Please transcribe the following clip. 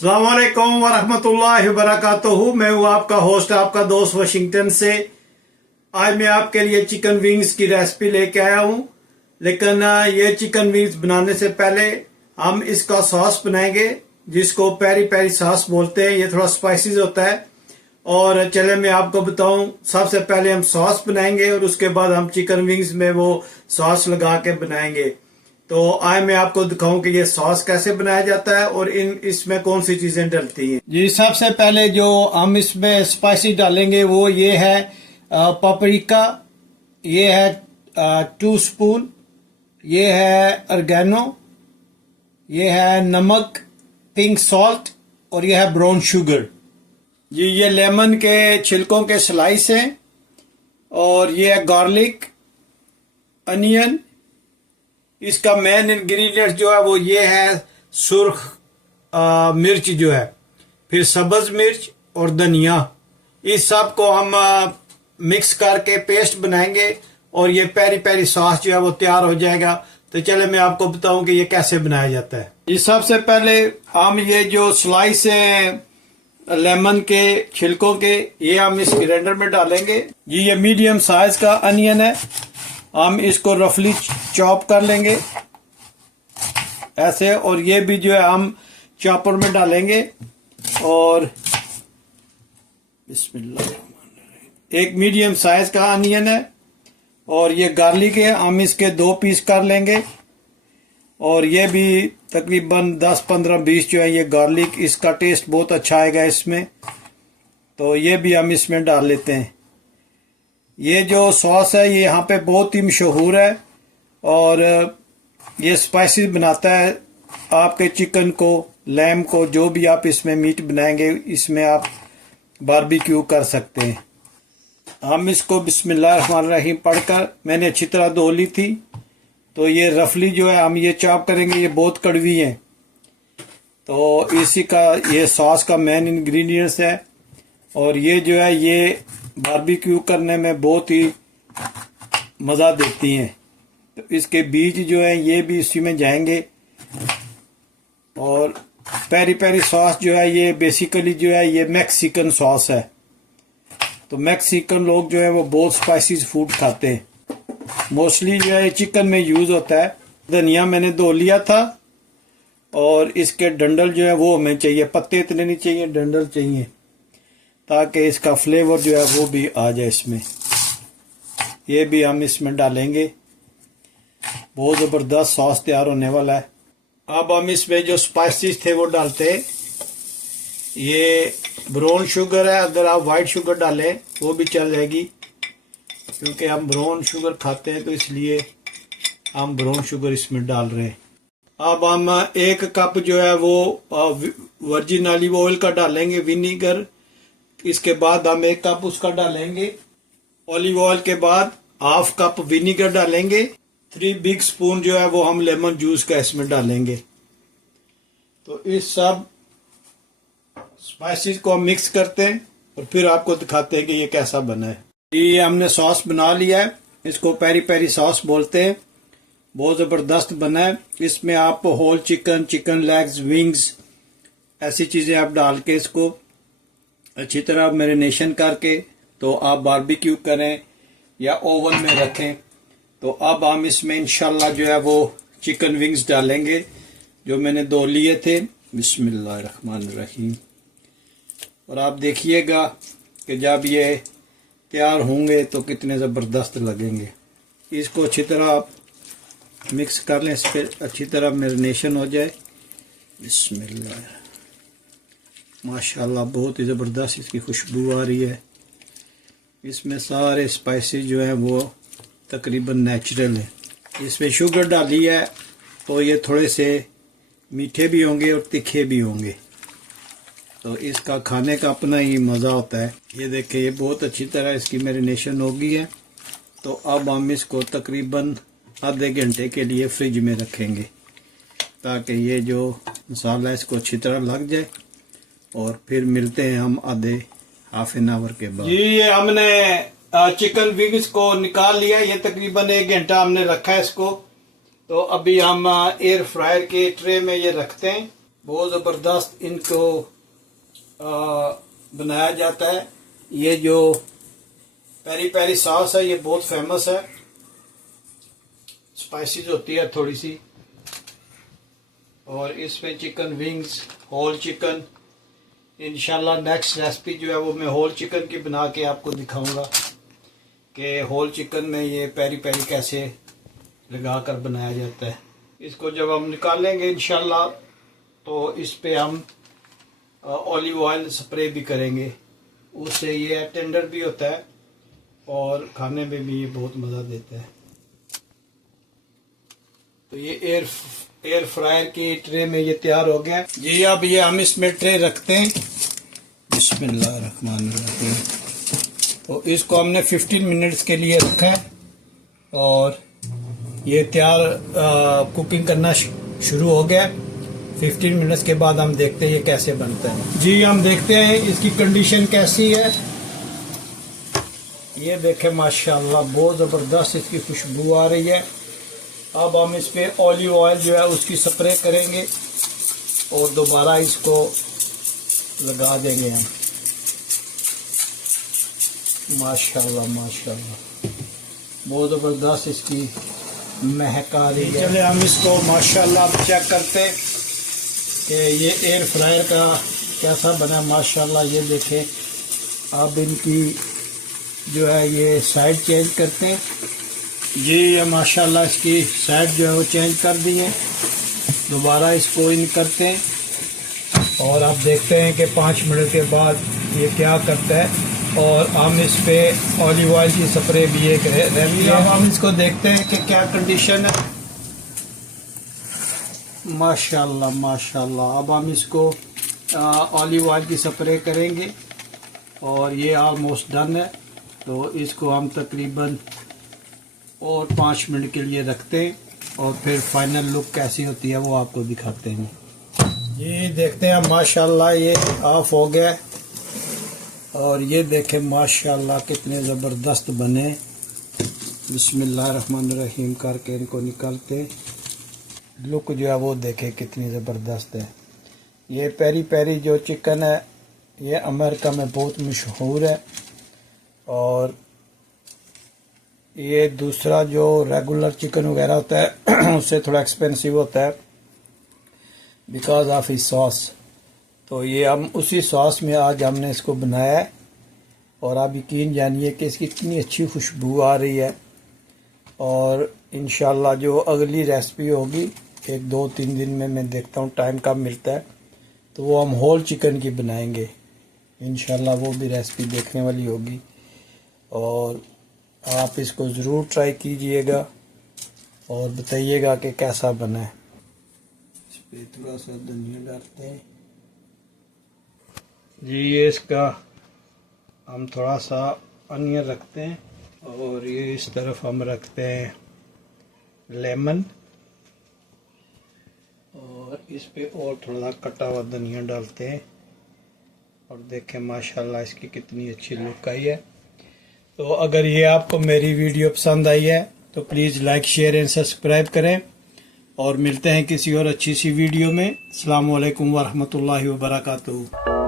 अस्सलाम वालेकुम वरहमतुल्लाहि वबरकातुहू। मैं हूँ आपका होस्ट, आपका दोस्त वाशिंगटन से। आज मैं आपके लिए चिकन विंग्स की रेसिपी लेके आया हूँ, लेकिन ये चिकन विंग्स बनाने से पहले हम इसका सॉस बनाएंगे, जिसको पेरी पेरी सॉस बोलते हैं। ये थोड़ा स्पाइसीज होता है। और चले मैं आपको बताऊं, सबसे पहले हम सॉस बनाएंगे और उसके बाद हम चिकन विंग्स में वो सॉस लगा के बनाएंगे। तो आज मैं आपको दिखाऊं कि ये सॉस कैसे बनाया जाता है और इसमें कौन सी चीजें डलती हैं। जी, सबसे पहले जो हम इसमें स्पाइसी डालेंगे वो ये है पापरिका, ये है 2 स्पून, ये है ऑर्गेनो, ये है नमक, पिंक सॉल्ट और ये है ब्राउन शुगर। जी, ये लेमन के छिलकों के स्लाइस हैं और ये है गार्लिक, अनियन। इसका मेन इंग्रेडिएंट जो है वो ये है सुर्ख मिर्च जो है, फिर सब्ज मिर्च और धनिया। इस सब को हम मिक्स करके पेस्ट बनाएंगे और ये पेरी पेरी सॉस जो है वो तैयार हो जाएगा। तो चले मैं आपको बताऊं कि ये कैसे बनाया जाता है। ये सबसे पहले हम ये जो स्लाइस है लेमन के छिलकों के, ये हम इस ग्राइंडर में डालेंगे। ये मीडियम साइज का अनियन है, हम इसको रफली चॉप कर लेंगे ऐसे। और ये भी जो है हम चॉपर में डालेंगे। और बिस्मिल्लाह, एक मीडियम साइज का अनियन है और ये गार्लिक है, हम इसके 2 पीस कर लेंगे। और ये भी तकरीबन 10, 15, 20 जो है ये गार्लिक, इसका टेस्ट बहुत अच्छा आएगा इसमें, तो ये भी हम इसमें डाल लेते हैं। ये जो सॉस है ये यहाँ पे बहुत ही मशहूर है और ये स्पाइसी बनाता है आपके चिकन को, लैम को, जो भी आप इसमें मीट बनाएंगे इसमें आप बारबेक्यू कर सकते हैं। हम इसको बिस्मिल्लाहिर्रहमानिर्रहीम पढ़कर मैंने अच्छी तरह धो ली थी। तो ये रफली जो है हम ये चॉप करेंगे, ये बहुत कड़वी है। तो इसी का ये सॉस का मेन इंग्रेडिएंट्स है और ये जो है ये बारबेक्यू करने में बहुत ही मज़ा देती हैं। तो इसके बीज जो है ये भी इसी में जाएंगे। और पेरी पेरी सॉस जो है ये बेसिकली जो है ये मैक्सिकन सॉस है। तो मैक्सिकन लोग जो है वो बहुत स्पाइसी फूड खाते हैं, मोस्टली जो है चिकन में यूज होता है। धनिया मैंने धो लिया था और इसके डंडल जो है वो हमें चाहिए, पत्ते इतने नहीं चाहिए, डंडल चाहिए, ताकि इसका फ्लेवर जो है वो भी आ जाए इसमें। ये भी हम इसमें डालेंगे। बहुत ज़बरदस्त सॉस तैयार होने वाला है। अब हम इसमें जो स्पाइसेस थे वो डालते हैं। ये ब्राउन शुगर है, अगर आप वाइट शुगर डालें वो भी चल जाएगी, क्योंकि हम ब्राउन शुगर खाते हैं तो इसलिए हम ब्राउन शुगर इसमें डाल रहे हैं। अब हम 1 कप जो है वो वर्जिन ऑलिव ऑयल का डालेंगे, विनीगर। इसके बाद हम 1 कप उसका डालेंगे। ऑलिव ऑयल के बाद 1/2 कप विनीगर डालेंगे। 3 बिग स्पून जो है वो हम लेमन जूस का इसमें डालेंगे। तो इस सब स्पाइसेस को हम मिक्स करते हैं और फिर आपको दिखाते हैं कि ये कैसा बना है। ये हमने सॉस बना लिया है, इसको पेरी पेरी सॉस बोलते हैं। बहुत ज़बरदस्त बना है। इसमें आप whole chicken, chicken legs, wings, ऐसी चीज़ें आप डाल के इसको अच्छी तरह मैरिनेशन करके तो आप बारबेक्यू करें या ओवन में रखें। तो अब हम इसमें इंशाल्लाह जो है वो चिकन विंग्स डालेंगे जो मैंने धो लिए थे। बिस्मिल्लाहिर्रहमानिर्रहीम। और आप देखिएगा कि जब ये तैयार होंगे तो कितने ज़बरदस्त लगेंगे। इसको अच्छी तरह आप मिक्स कर लें, इस पर अच्छी तरह मैरिनेशन हो जाए। बिस्मिल्लाह, माशाल्लाह बहुत ही ज़बरदस्त इसकी खुशबू आ रही है। इसमें सारे स्पाइसेस जो हैं वो तकरीबन नेचुरल हैं। इसमें शुगर डाली है तो ये थोड़े से मीठे भी होंगे और तीखे भी होंगे, तो इसका खाने का अपना ही मज़ा होता है। ये देखिए ये बहुत अच्छी तरह इसकी मैरिनेशन हो गई है। तो अब हम इसको तकरीबन आधे घंटे के लिए फ्रिज में रखेंगे ताकि ये जो मसाला इसको अच्छी तरह लग जाए। और फिर मिलते हैं हम आधे हाफ एन आवर के बाद। जी, ये हमने चिकन विंग्स को निकाल लिया। ये तकरीबन 1 घंटा हमने रखा है इसको। तो अभी हम एयर फ्रायर के ट्रे में ये रखते हैं। बहुत ज़बरदस्त इनको बनाया जाता है। ये जो पेरी पेरी सॉस है ये बहुत फेमस है, स्पाइसीज होती है थोड़ी सी। और इसमें चिकन विंग्स, होल चिकन, इंशाल्लाह नेक्स्ट रेसिपी जो है वो मैं होल चिकन की बना के आपको दिखाऊंगा कि होल चिकन में ये पेरी पेरी कैसे लगा कर बनाया जाता है। इसको जब हम निकालेंगे इंशाल्लाह तो इस पे हम ऑलिव ऑयल स्प्रे भी करेंगे, उससे ये टेंडर भी होता है और खाने में भी ये बहुत मज़ा देता है। तो ये एयर फ्रायर की ट्रे में ये तैयार हो गया जी। अब ये हम इसमें ट्रे रखते हैं। बिस्मिल्लाहिर्रहमानिर्रहीम। तो इसको हमने 15 मिनट्स के लिए रखा है और ये तैयार कुकिंग करना शुरू हो गया। 15 मिनट्स के बाद हम देखते हैं ये कैसे बनता है जी। हम देखते हैं इसकी कंडीशन कैसी है। ये देखें माशाल्लाह बहुत ज़बरदस्त इसकी खुशबू आ रही है। अब हम इस पे ऑलिव ऑयल जो है उसकी स्प्रे करेंगे और दोबारा इसको लगा देंगे हम। माशाल्लाह माशाल्लाह बहुत ज़बरदस्त इसकी महक आ रही है। चलिए हम इसको माशाल्लाह चेक करते हैं कि ये एयर फ्रायर का कैसा बना। माशाल्लाह ये देखें। अब इनकी जो है ये साइड चेंज करते हैं जी। ये माशाल्लाह इसकी साइड जो है वो चेंज कर दी है। दोबारा इसको इन करते हैं और आप देखते हैं कि 5 मिनट के बाद ये क्या करता है। और हम इस पे ऑलिव ऑयल की स्प्रे भी एक रहती है। अब हम इसको देखते हैं कि क्या कंडीशन है। माशाल्लाह माशाल्लाह। अब हम इसको ऑलिव ऑयल की स्प्रे करेंगे और ये ऑलमोस्ट डन है। तो इसको हम तकरीबन और 5 मिनट के लिए रखते हैं और फिर फाइनल लुक कैसी होती है वो आपको दिखाते हैं। ये देखते हैं माशाल्लाह ये ऑफ हो गया और ये देखें माशाल्लाह कितने ज़बरदस्त बने। बिस्मिल्लाहिर्रहमानिर्रहीम करके इनको निकालते, लुक जो है वो देखें कितनी ज़बरदस्त है। ये पेरी पेरी जो चिकन है ये अमेरिका में बहुत मशहूर है और ये दूसरा जो रेगुलर चिकन वगैरह होता है उससे थोड़ा एक्सपेंसिव होता है बिकॉज ऑफ इस सॉस। तो ये हम उसी सॉस में आज हमने इसको बनाया है और आप यकीन जानिए कि इसकी कितनी अच्छी खुशबू आ रही है। और इंशाल्लाह जो अगली रेसिपी होगी 1-2-3 दिन में, मैं देखता हूँ टाइम कब मिलता है, तो वो हम होल चिकन की बनाएंगे इंशाल्लाह। वो भी रेसिपी देखने वाली होगी और आप इसको ज़रूर ट्राई कीजिएगा और बताइएगा कि कैसा बना है। इस पर थोड़ा सा धनिया डालते हैं जी। ये इसका हम थोड़ा सा अनियन रखते हैं और ये इस तरफ हम रखते हैं लेमन और इस पे और थोड़ा सा कटा हुआ धनिया डालते हैं। और देखें माशाल्लाह इसकी कितनी अच्छी लुक आई है। तो अगर ये आपको मेरी वीडियो पसंद आई है तो please like share and subscribe करें और मिलते हैं किसी और अच्छी सी वीडियो में। अस्सलाम वालेकुम वरहमतुल्लाहि वबरकातुहू।